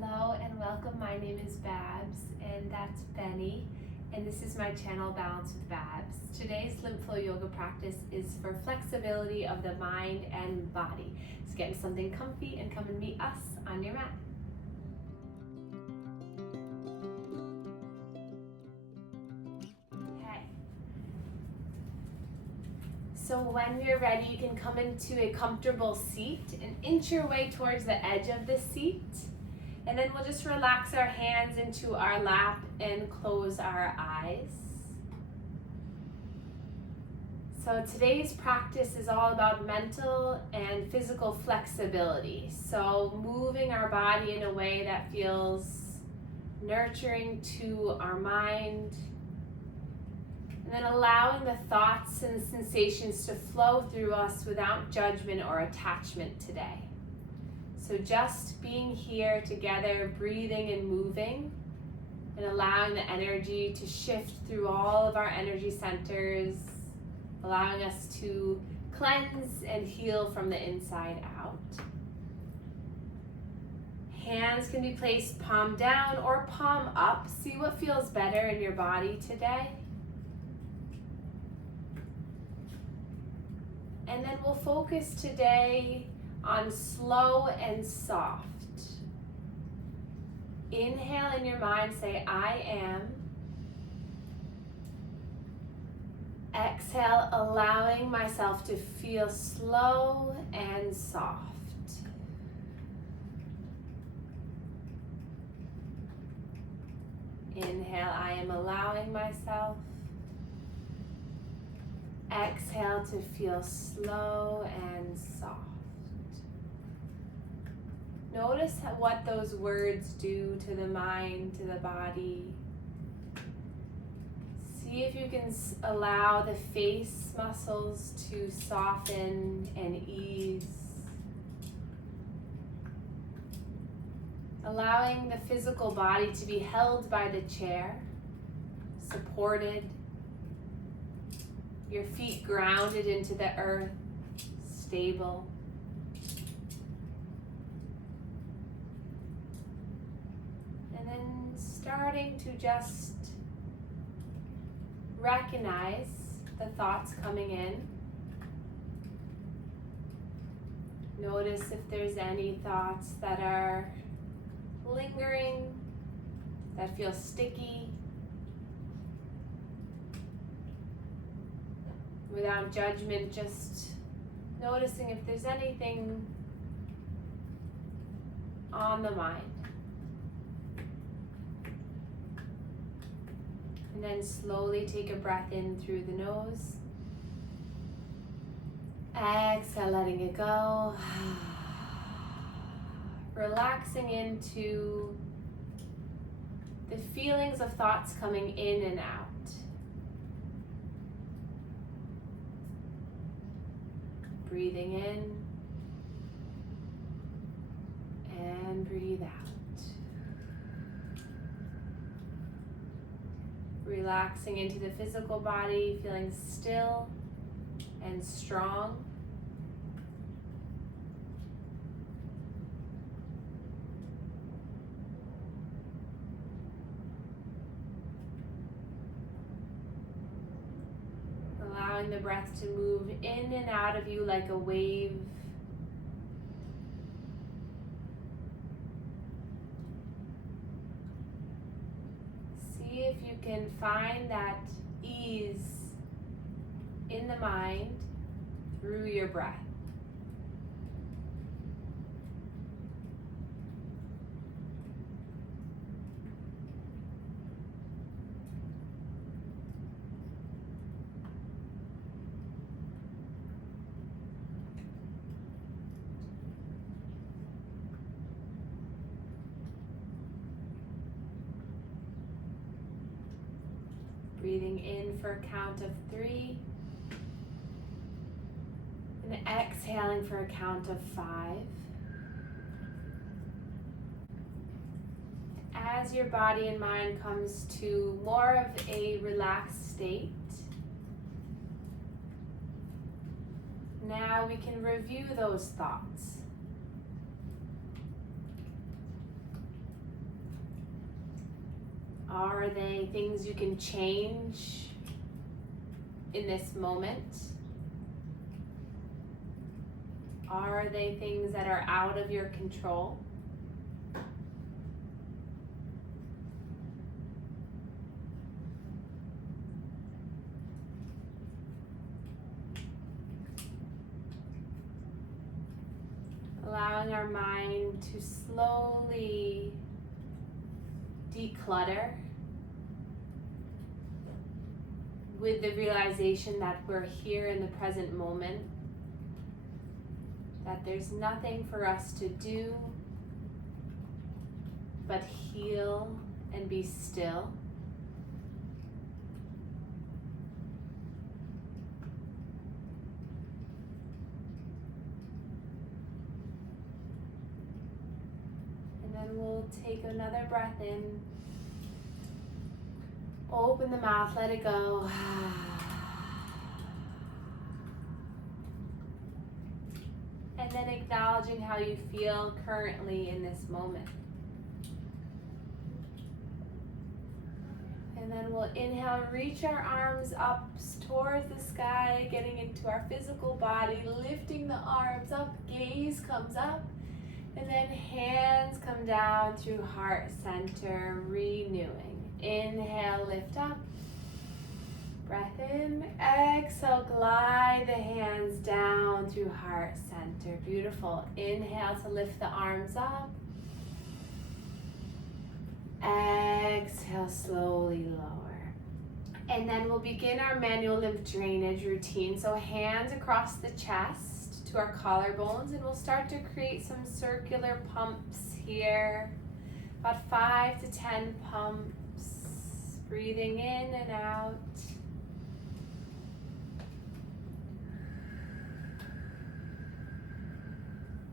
Hello and welcome. My name is Babz and that's Benny, and this is my channel Balance with Babz. Today's lymph flow yoga practice is for flexibility of the mind and body. So get into something comfy and come and meet us on your mat. Okay. So when you're ready, you can come into a comfortable seat and inch your way towards the edge of the seat. And then we'll just relax our hands into our lap and close our eyes. So today's practice is all about mental and physical flexibility. So moving our body in a way that feels nurturing to our mind. And then allowing the thoughts and sensations to flow through us without judgment or attachment today. So just being here together, breathing and moving, and allowing the energy to shift through all of our energy centers, allowing us to cleanse and heal from the inside out. Hands can be placed palm down or palm up. See what feels better in your body today. And then we'll focus today on slow and soft. Inhale in your mind, say I am. Exhale, allowing myself to feel slow and soft. Inhale, I am allowing myself. Exhale to feel slow and soft. Notice what those words do to the mind, to the body. See if you can allow the face muscles to soften and ease. Allowing the physical body to be held by the chair, supported. Your feet grounded into the earth, stable. And then starting to just recognize the thoughts coming in. Notice if there's any thoughts that are lingering, that feel sticky. Without judgment, just noticing if there's anything on the mind. And then slowly take a breath in through the nose. Exhale, letting it go. Relaxing into the feelings of thoughts coming in and out. Breathing in and breathe out. Relaxing into the physical body, feeling still and strong. Allowing the breath to move in and out of you like a wave. See if you can find that ease in the mind through your breath. Breathing in for a count of 3. And exhaling for a count of 5. As your body and mind comes to more of a relaxed state, now we can review those thoughts. Are they things you can change in this moment? Are they things that are out of your control? Allowing our mind to slowly declutter with the realization that we're here in the present moment, that there's nothing for us to do but heal and be still. And we'll take another breath in. Open the mouth, let it go. And then acknowledging how you feel currently in this moment. And then we'll inhale, reach our arms up towards the sky, getting into our physical body, lifting the arms up, gaze comes up. And then hands come down through heart center, renewing. Inhale, lift up. Breath in. Exhale, glide the hands down through heart center. Beautiful. Inhale to lift the arms up. Exhale, slowly lower. And then we'll begin our manual lymph drainage routine. So hands across the chest to our collarbones, and we'll start to create some circular pumps here, about 5 to 10 pumps, breathing in and out.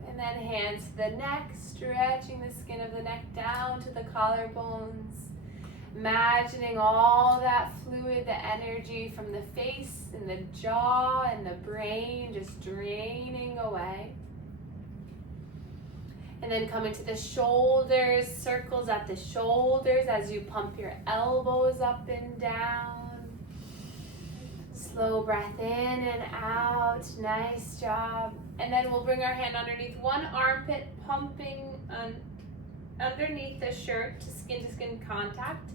And then hands to the neck, stretching the skin of the neck down to the collarbones, imagining all that fluid, the energy from the face and the jaw and the brain just draining away. And then coming to the shoulders, circles at the shoulders as you pump your elbows up and down. Slow breath in and out. Nice job. And then we'll bring our hand underneath one armpit, pumping underneath the shirt to skin contact.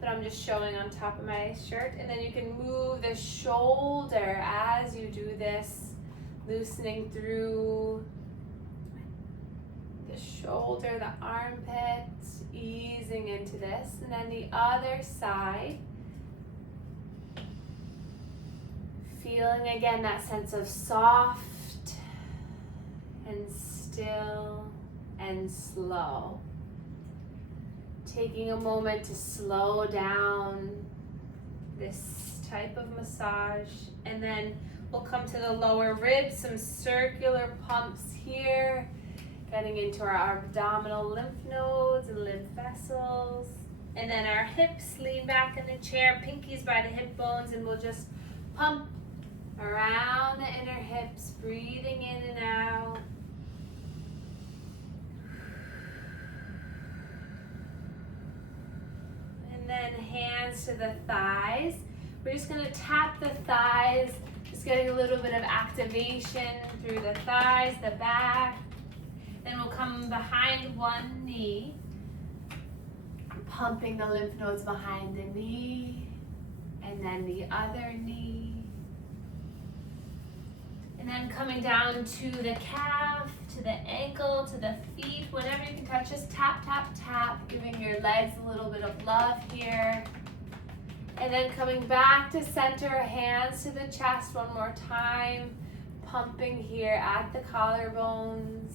But I'm just showing on top of my shirt. And then you can move the shoulder as you do this, loosening through the shoulder, the armpit, easing into this. And then the other side. Feeling again that sense of soft and still and slow. Taking a moment to slow down this type of massage, and then we'll come to the lower ribs, some circular pumps here, getting into our abdominal lymph nodes and lymph vessels, and then our hips, lean back in the chair, pinkies by the hip bones, and we'll just pump around the inner hips, breathing in and out. Then hands to the thighs. We're just going to tap the thighs, just getting a little bit of activation through the thighs, the back. Then we'll come behind one knee, pumping the lymph nodes behind the knee, and then the other knee. And then coming down to the calf, to the ankle, to the feet, whatever you can touch, just tap, tap, tap, giving your legs a little bit of love here. And then coming back to center, hands to the chest one more time, pumping here at the collarbones.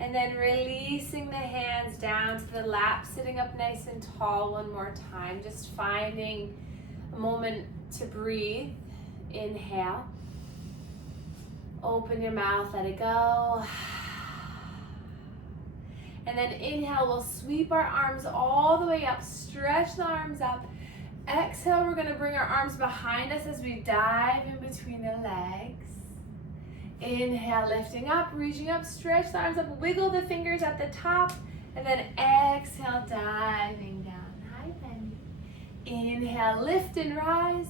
And then releasing the hands down to the lap, sitting up nice and tall one more time, just finding a moment to breathe. Inhale. Open your mouth, let it go. And then inhale, we'll sweep our arms all the way up, stretch the arms up. Exhale, we're gonna bring our arms behind us as we dive in between the legs. Inhale, lifting up, reaching up, stretch the arms up, wiggle the fingers at the top, and then exhale, diving down, high bend. Inhale, lift and rise.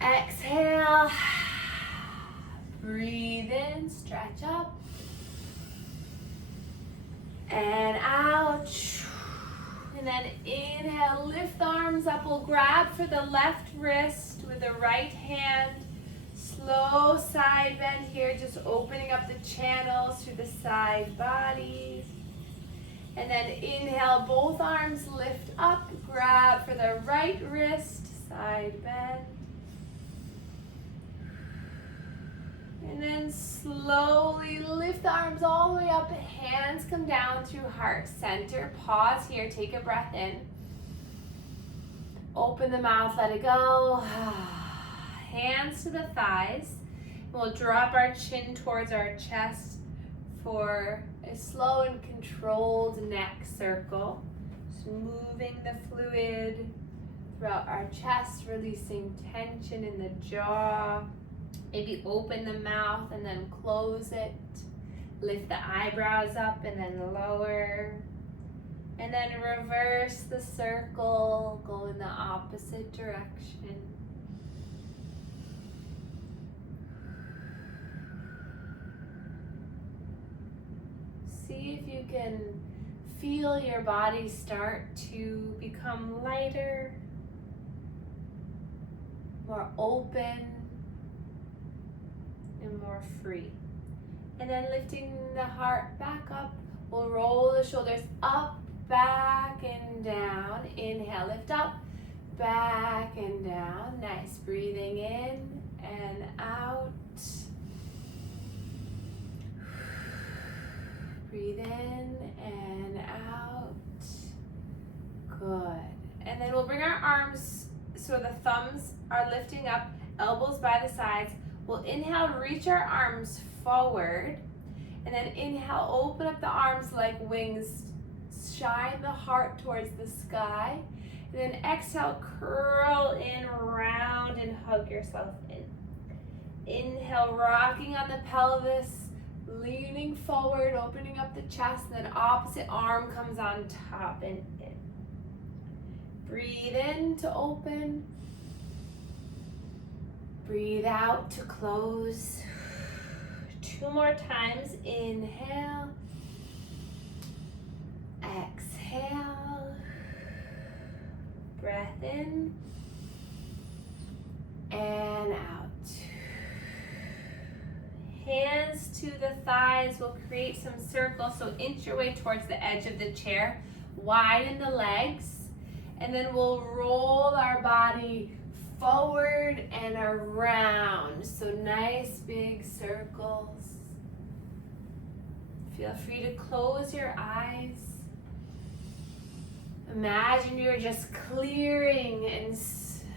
Exhale, breathe in, stretch up, and out. And then inhale, lift the arms up. We'll grab for the left wrist with the right hand. Slow side bend here, just opening up the channels through the side body. And then inhale, both arms lift up, grab for the right wrist, side bend. And then slowly lift the arms all the way up, hands come down through heart center. Pause here, take a breath in. Open the mouth, let it go. Hands to the thighs. We'll drop our chin towards our chest for a slow and controlled neck circle. Just moving the fluid throughout our chest, releasing tension in the jaw. Maybe open the mouth and then close it. Lift the eyebrows up and then lower. And then reverse the circle, go in the opposite direction. See if you can feel your body start to become lighter, more open, and more free. And then lifting the heart back up, we'll roll the shoulders up, back and down. Inhale, lift up, back and down. Nice, breathing in and out. Breathe in and out. Good. And then we'll bring our arms so the thumbs are lifting up, elbows by the sides. We'll inhale, reach our arms forward, and then inhale, open up the arms like wings, shine the heart towards the sky, and then exhale, curl in, round, and hug yourself in. Inhale, rocking on the pelvis, leaning forward, opening up the chest, and then opposite arm comes on top and in. Breathe in to open. Breathe out to close. 2 more times. Inhale. Exhale. Breath in. And out. Hands to the thighs. We'll create some circles. So inch your way towards the edge of the chair. Widen the legs. And then we'll roll our body forward and around. So nice big circles. Feel free to close your eyes. Imagine you're just clearing and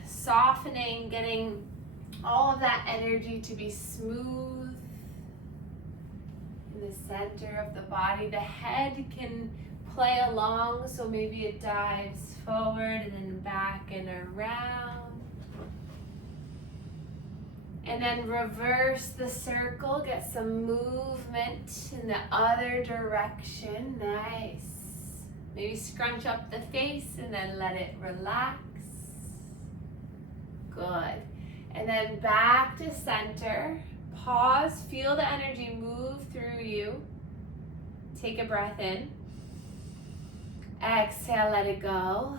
softening, getting all of that energy to be smooth in the center of the body. The head can play along, so maybe it dives forward and then back and around. And then reverse the circle, get some movement in the other direction. Nice. Maybe scrunch up the face and then let it relax. Good. And then back to center. Pause, feel the energy move through you. Take a breath in. Exhale, let it go.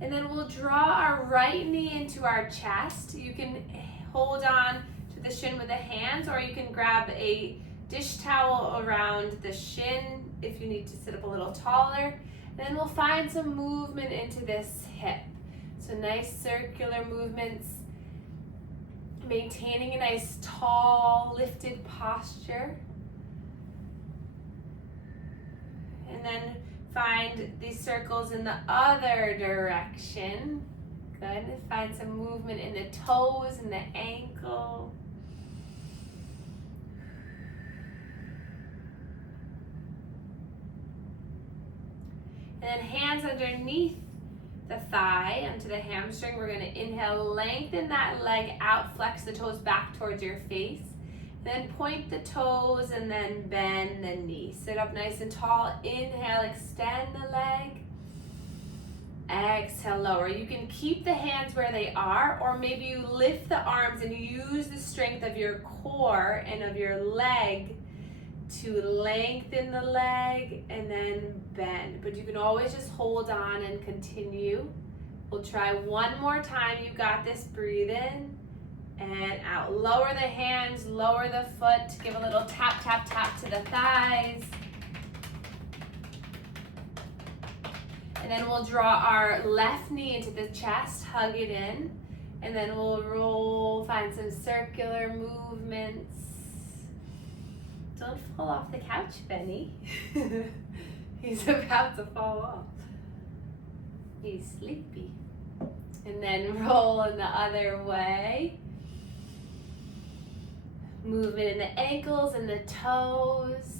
And then we'll draw our right knee into our chest. You can hold on to the shin with the hands, or you can grab a dish towel around the shin if you need to sit up a little taller. And then we'll find some movement into this hip. So nice circular movements, maintaining a nice tall, lifted posture. And then find these circles in the other direction. Good. Find some movement in the toes and the ankle. And then hands underneath the thigh onto the hamstring. We're going to inhale, lengthen that leg out, flex the toes back towards your face. Then point the toes and then bend the knee. Sit up nice and tall. Inhale, extend the leg. Exhale, lower. You can keep the hands where they are, or maybe you lift the arms and use the strength of your core and of your leg to lengthen the leg and then bend. But you can always just hold on and continue. We'll try one more time. You got this. Breathe in and out. Lower the hands, lower the foot. Give a little tap, tap, tap to the thighs. And then we'll draw our left knee into the chest, hug it in, and then we'll roll, find some circular movements. Don't fall off the couch, Benny. He's about to fall off. He's sleepy. And then roll in the other way. Movement in the ankles and the toes.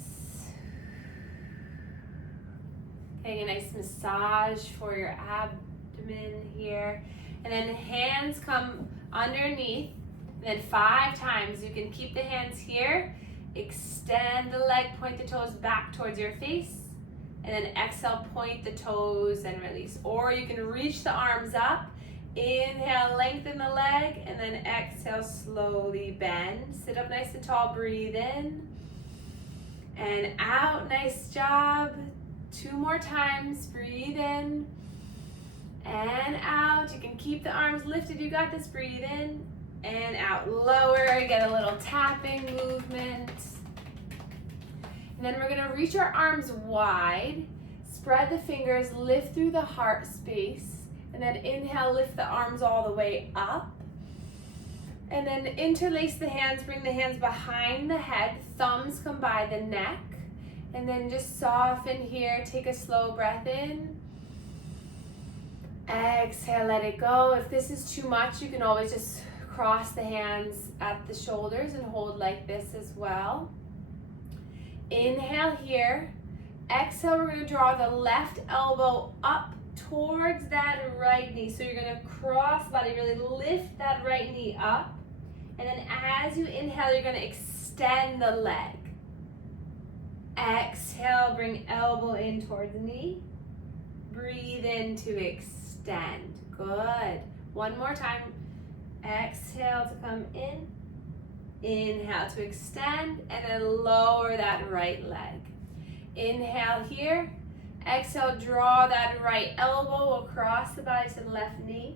Getting a nice massage for your abdomen here. And then hands come underneath. And then 5 times. You can keep the hands here. Extend the leg, point the toes back towards your face. And then exhale, point the toes and release. Or you can reach the arms up. Inhale, lengthen the leg. And then exhale, slowly bend. Sit up nice and tall. Breathe in. And out. Nice job. 2 more times. Breathe in and out. You can keep the arms lifted. You got this. Breathe in and out. Lower. Get a little tapping movement. And then we're going to reach our arms wide. Spread the fingers. Lift through the heart space. And then inhale. Lift the arms all the way up. And then interlace the hands. Bring the hands behind the head. Thumbs come by the neck. And then just soften here. Take a slow breath in. Exhale, let it go. If this is too much, you can always just cross the hands at the shoulders and hold like this as well. Inhale here. Exhale, we're going to draw the left elbow up towards that right knee. So you're going to cross body, really lift that right knee up. And then as you inhale, you're going to extend the leg. Exhale, bring elbow in towards knee. Breathe in to extend. Good. One more time. Exhale to come in. Inhale to extend, and then lower that right leg. Inhale here. Exhale, draw that right elbow across the body to the left knee.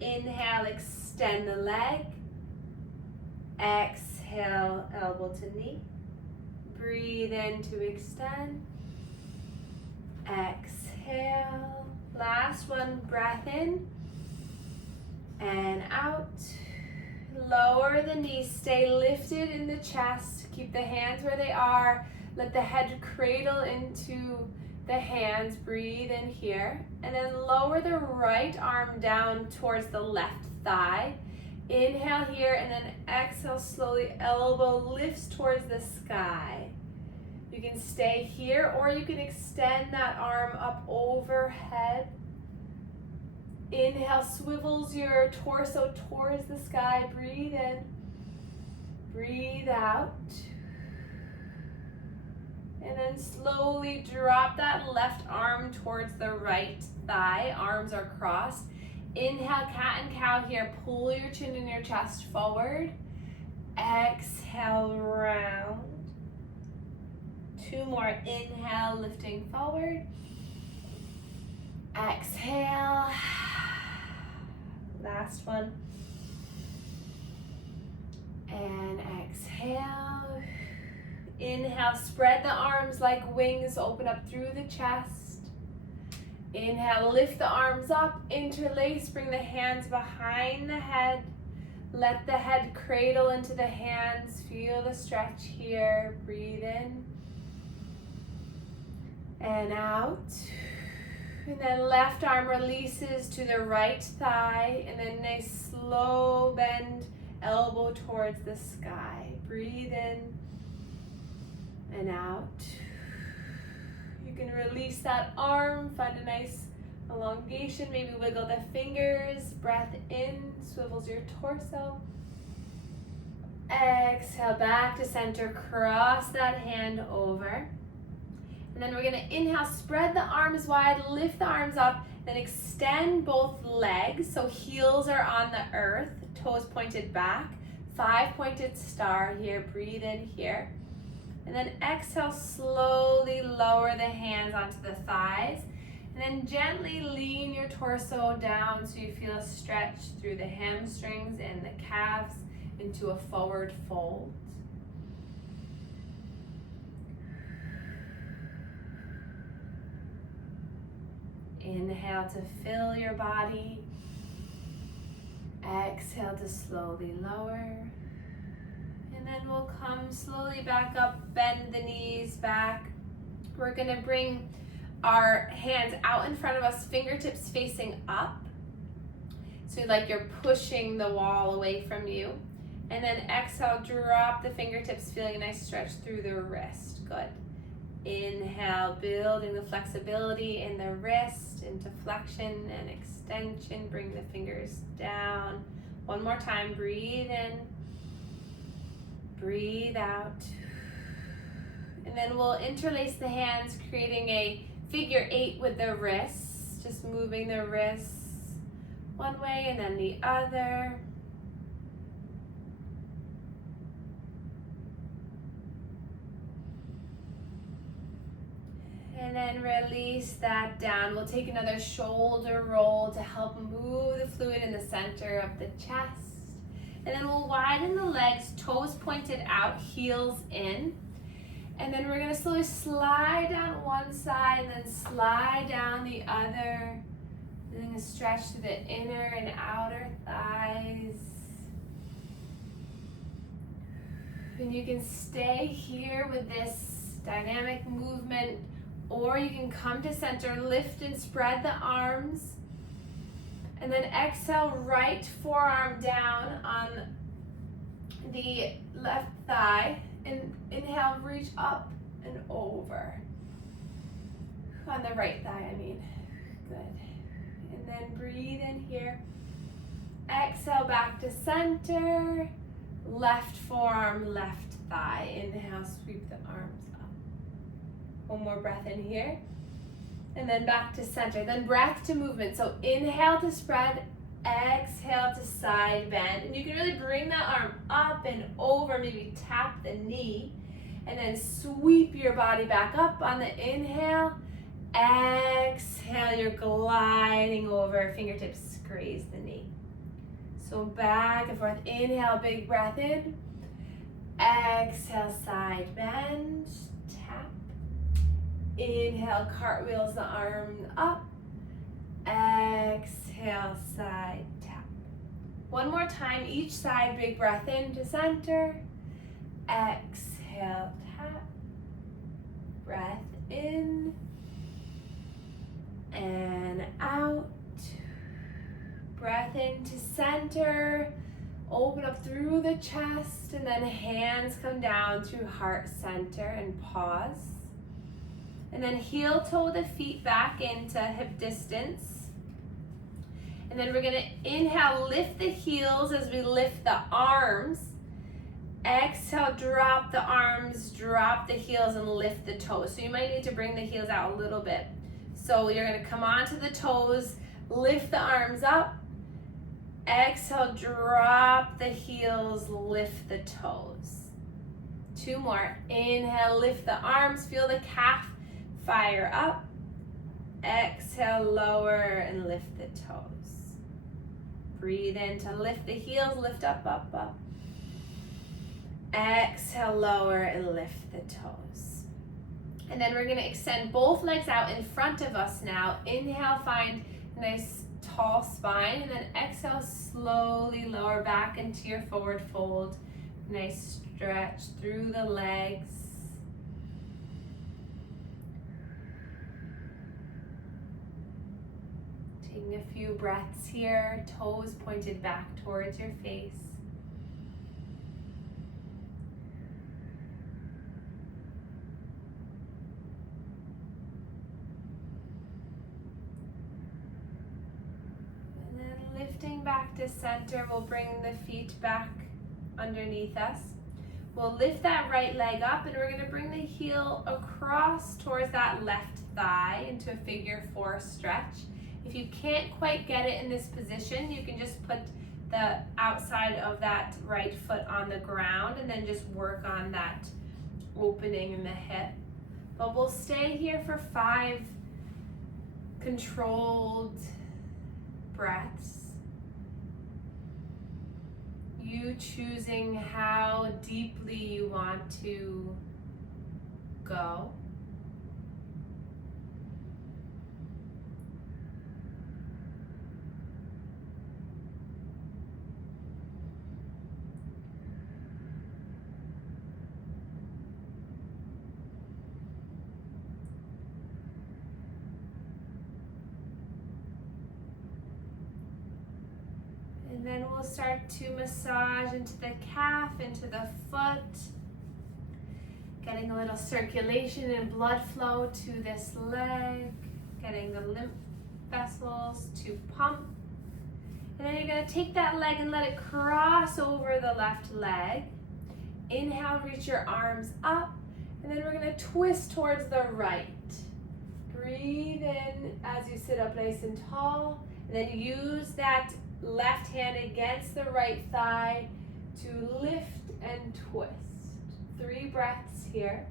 Inhale, extend the leg. Exhale, elbow to knee. Breathe in to extend. Exhale. Last one, breath in and out. Lower the knees, stay lifted in the chest. Keep the hands where they are. Let the head cradle into the hands. Breathe in here. And then lower the right arm down towards the left thigh. Inhale here, and then exhale slowly. Elbow lifts towards the sky. You can stay here, or you can extend that arm up overhead. Inhale, swivels your torso towards the sky. Breathe in. Breathe out. And then slowly drop that left arm towards the right thigh. Arms are crossed. Inhale, cat and cow here. Pull your chin and your chest forward. Exhale, round. 2 more. Inhale, lifting forward. Exhale. Last one. And exhale. Inhale, spread the arms like wings. Open up through the chest. Inhale, lift the arms up, interlace, bring the hands behind the head. Let the head cradle into the hands. Feel the stretch here. Breathe in and out. And then left arm releases to the right thigh, and then nice slow bend, elbow towards the sky. Breathe in and out. You can release that arm, find a nice elongation. Maybe wiggle the fingers. Breath in, swivels your torso. Exhale back to center, cross that hand over. And then we're gonna inhale, spread the arms wide, lift the arms up, then extend both legs. So heels are on the earth, toes pointed back, 5-pointed star here, breathe in here. And then exhale, slowly lower the hands onto the thighs. And then gently lean your torso down so you feel a stretch through the hamstrings and the calves into a forward fold. Inhale to fill your body. Exhale to slowly lower. And then we'll come slowly back up, bend the knees back. We're gonna bring our hands out in front of us, fingertips facing up. So like you're pushing the wall away from you. And then exhale, drop the fingertips, feeling a nice stretch through the wrist. Good. Inhale, building the flexibility in the wrist into flexion and extension. Bring the fingers down. One more time, breathe in, breathe out. And then we'll interlace the hands, creating a figure 8 with the wrists. Just moving the wrists one way and then the other. And then release that down. We'll take another shoulder roll to help move the fluid in the center of the chest. And then we'll widen the legs, toes pointed out, heels in. And then we're gonna slowly slide down one side and then slide down the other. Doing a stretch to the inner and outer thighs. And you can stay here with this dynamic movement, or you can come to center, lift and spread the arms. And then exhale, right forearm down on the left thigh. And inhale, reach up and over. On the right thigh, I mean. Good. And then breathe in here. Exhale, back to center. Left forearm, left thigh. Inhale, sweep the arms up. One more breath in here. And then back to center. Then breath to movement. So inhale to spread. Exhale to side bend. And you can really bring that arm up and over. Maybe tap the knee. And then sweep your body back up on the inhale. Exhale, you're gliding over. Fingertips graze the knee. So back and forth. Inhale, big breath in. Exhale, side bend. Tap. Inhale, cartwheels the arm up. Exhale, side tap. One more time, each side, big breath in to center. Exhale, tap. Breath in and out. Breath into center. Open up through the chest, and then hands come down through heart center and pause. And then heel toe the feet back into hip distance. And then we're gonna inhale, lift the heels as we lift the arms. Exhale, drop the arms, drop the heels, and lift the toes. So you might need to bring the heels out a little bit. So you're gonna come onto the toes, lift the arms up. Exhale, drop the heels, lift the toes. Two more. Inhale, lift the arms, feel the calf fire up. Exhale, lower and lift the toes. Breathe in to lift the heels, lift up, up, up. Exhale, lower and lift the toes. And then we're gonna extend both legs out in front of us now. Inhale, find a nice tall spine, and then exhale, slowly lower back into your forward fold. Nice stretch through the legs. Taking a few breaths here, toes pointed back towards your face. to center. We'll bring the feet back underneath us. We'll lift that right leg up, and we're going to bring the heel across towards that left thigh into a figure 4 stretch. If you can't quite get it in this position, you can just put the outside of that right foot on the ground and then just work on that opening in the hip. But we'll stay here for 5 controlled breaths. You choosing how deeply you want to go. And then we'll start to massage into the calf, into the foot, getting a little circulation and blood flow to this leg, getting the lymph vessels to pump. And then you're going to take that leg and let it cross over the left leg. Inhale, reach your arms up, and then we're going to twist towards the right. Breathe in as you sit up nice and tall, and then use that left hand against the right thigh to lift and twist. 3 breaths here.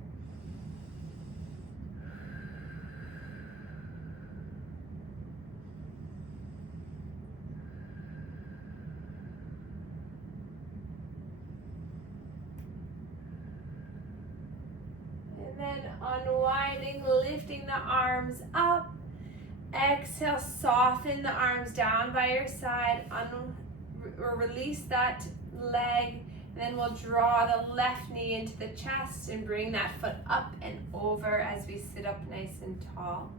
And then unwinding, lifting the arms up. Exhale, soften the arms down by your side, or release that leg, and then we'll draw the left knee into the chest and bring that foot up and over as we sit up nice and tall.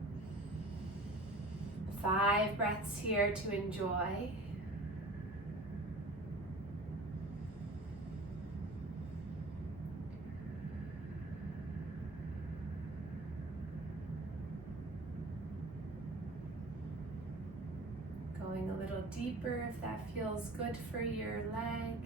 5 breaths here to enjoy. Going a little deeper if that feels good for your leg.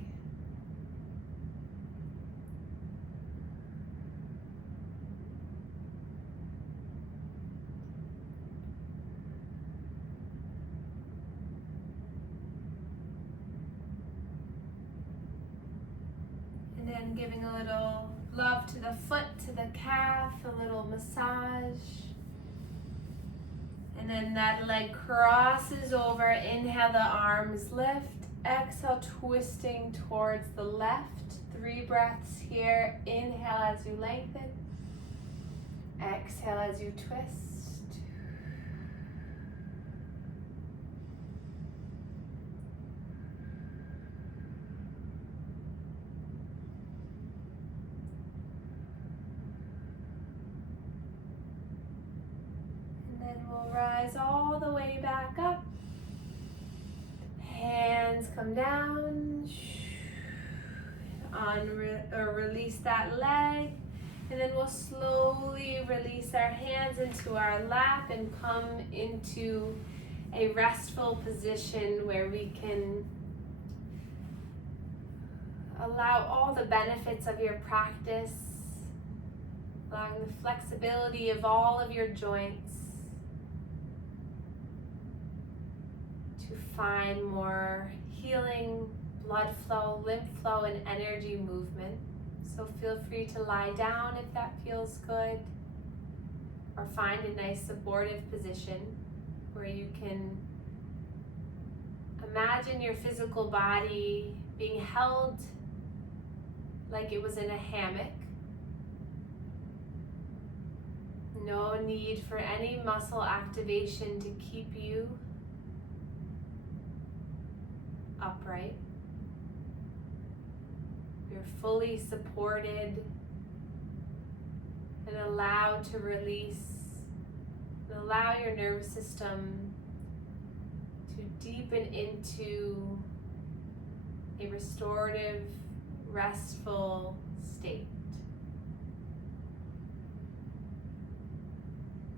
And then giving a little love to the foot, to the calf, a little massage. And then that leg crosses over. Inhale, the arms lift. Exhale, twisting towards the left. 3 breaths here. Inhale as you lengthen. Exhale as you twist. Then we'll rise all the way back up. Hands come down. Release that leg. And then we'll slowly release our hands into our lap and come into a restful position where we can allow all the benefits of your practice, allowing the flexibility of all of your joints, to find more healing, blood flow, lymph flow, and energy movement. So feel free to lie down if that feels good, or find a nice supportive position where you can imagine your physical body being held like it was in a hammock. No need for any muscle activation to keep you upright. You're fully supported and allowed to release, and allow your nervous system to deepen into a restorative, restful state.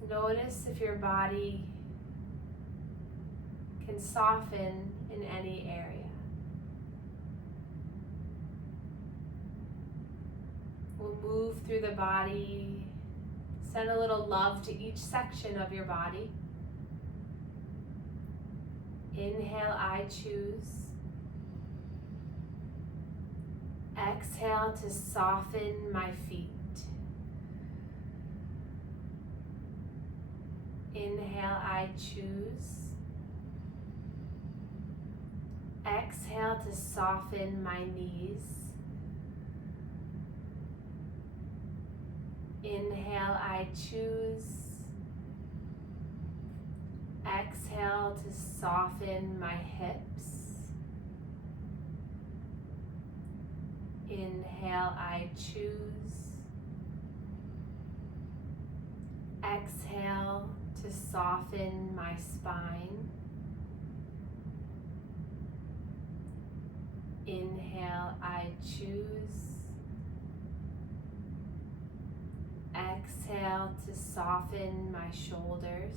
Notice if your body can soften in any area. We'll move through the body, send a little love to each section of your body. Inhale, I choose. Exhale to soften my feet. Inhale, I choose. Exhale to soften my knees. Inhale, I choose. Exhale to soften my hips. Inhale, I choose. Exhale to soften my spine. Inhale, I choose. Exhale to soften my shoulders.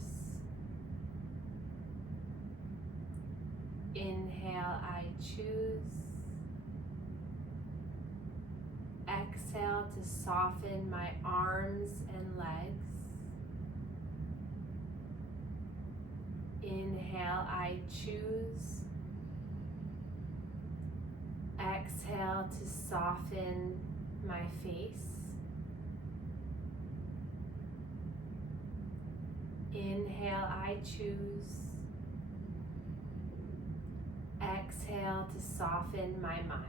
Inhale, I choose. Exhale to soften my arms and legs. Inhale, I choose. Exhale to soften my face. Inhale, I choose. Exhale to soften my mind.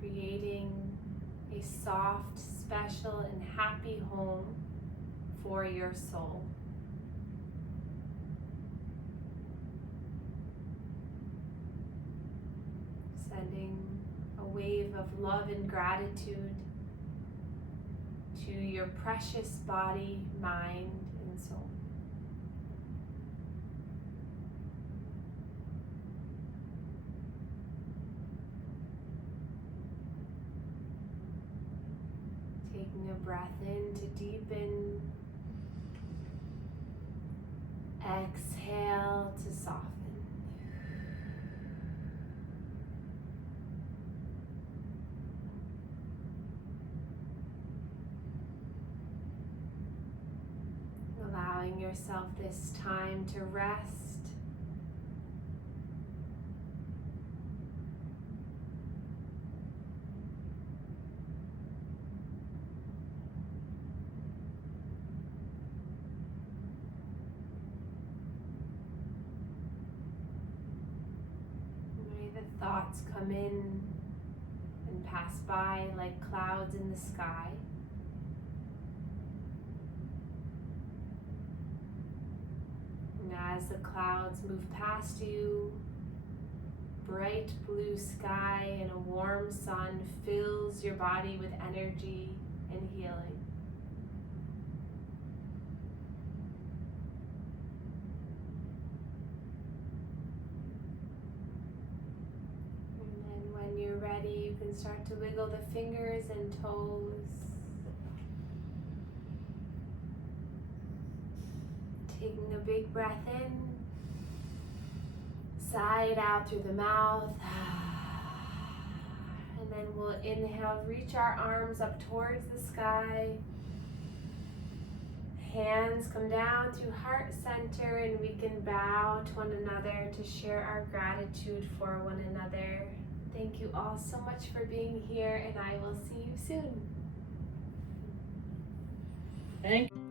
Creating a soft, special, and happy home for your soul. Sending a wave of love and gratitude to your precious body, mind, and soul. Taking a breath in to deepen. Exhale to soften. Allowing yourself this time to rest. May the thoughts come in and pass by like clouds in the sky. As the clouds move past you, bright blue sky and a warm sun fills your body with energy and healing. And then when you're ready, you can start to wiggle the fingers and toes. Taking a big breath in, sigh it out through the mouth, and then we'll inhale, reach our arms up towards the sky, hands come down to heart center, and we can bow to one another to share our gratitude for one another. Thank you all so much for being here, and I will see you soon. Thank you.